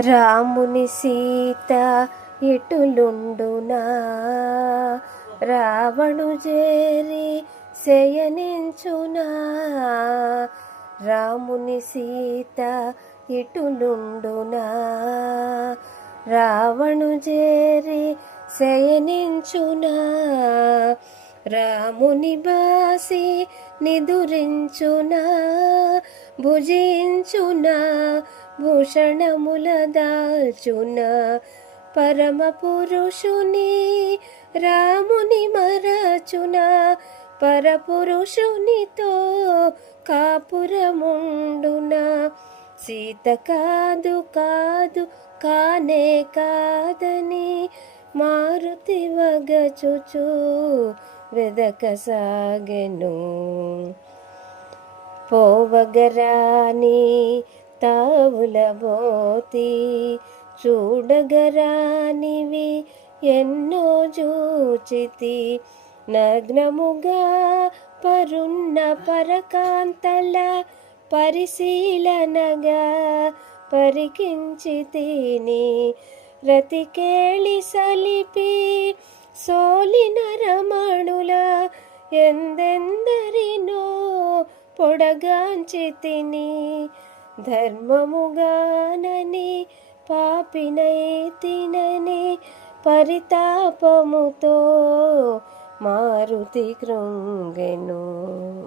రాముని సీత ఎటులుండునా, రావణు చేరి శయనించునా. రాముని సీత ఎటులుండునా, రావణు చేరి శయనించునా. రాముని బాసి నిదురించునా, భుజించునా, భూషణముల దాల్చునా. పరమ పురుషుని రాముని మరచునా, పరపురుషునితో కాపురముండునా. సీత కాదు కాదు కానే కాదని మారుతి వగచుచు వెదకసాగెను. పోవగరాని తావులబోతి, చూడగరానివి ఎన్నో చూచితి. నగ్నముగా పరున్న పరకాంతల పరిశీలనగా పరికించి తిని. రతికేళి సలిపి సోలిన రమణుల ఎందెందరినో పొడగాంచి తిని. ధర్మముగానని పాపినైతినని పరితాపముతో మారుతి కృంగెను.